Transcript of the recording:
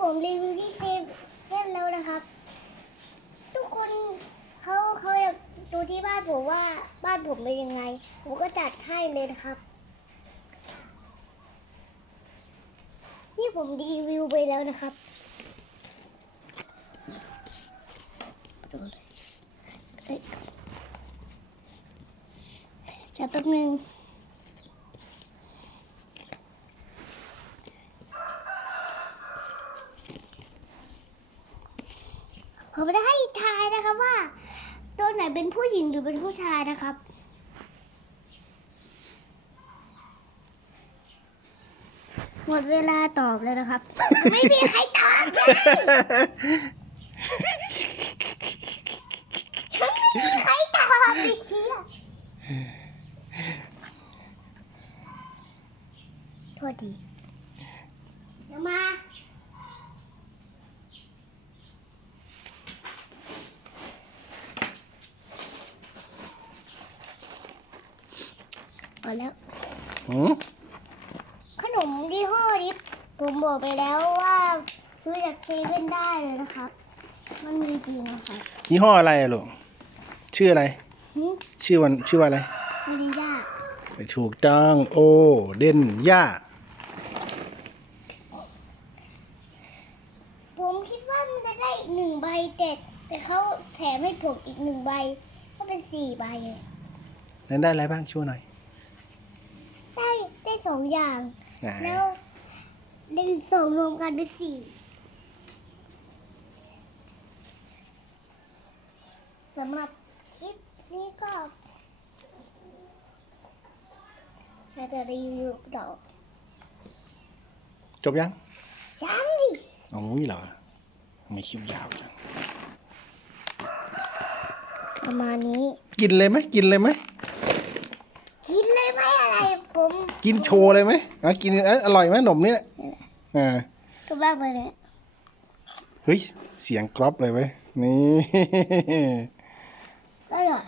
ผมรีวิวที่เซเว่นแล้วนะครับ ทุกคนเขาเขาอยากดูที่บ้านผมว่าบ้านผมเป็นยังไง ผมก็จัดให้เลยนะครับ นี่ผมรีวิวไปแล้วนะครับดูเลยเอ้ยจะแป๊บนึง ผมจะให้ทายนะครับว่า ตัวไหนเป็นผู้หญิงหรือเป็นผู้ชายนะครับ หมดเวลาตอบแล้วนะครับ ไม่มีใครตอบเลยไม่มีใครตอบเลยเชียโทษทีเดี๋ยวมา พอแล้วหืมขนมยี่ห้อนี้ผมบอกไปแล้วว่าซื้อจากเซเว่นได้เลยนะครับ มันมีจริงนะครับยี่ห้ออะไรอะลูกชื่ออะไรหึชื่อวันชื่อว่าอะไรไม่ได้ยากถูกต้องโอเด่นย่าผมคิดว่ามันจะได้อีกหนึ่งใบแต่แต่เขาแถมให้ผมอีกหนึ่งใบ ก็เป็นสี่ใบเลยนั้นได้อะไรบ้างช่วยหน่อยได้ได้ สองอย่าง ไหนแล้วหนึ่งสองรวมกันเป็นสี่สำหรับคลิปนี้ก็เราจะรีวิวต่อจบยังยังดิอ๋อมุ้ยเหรอทำไม่คิวยาวจังประมาณนี้ กินเลยไหมกินเลยไหม กินโชว์เลยไหมอะกินอร่อยไหมขนมเนี่ยอ่าก็บ้ากเลยเยเฮ้ย เสียงกรอบเลยไว้นี่ อร่อย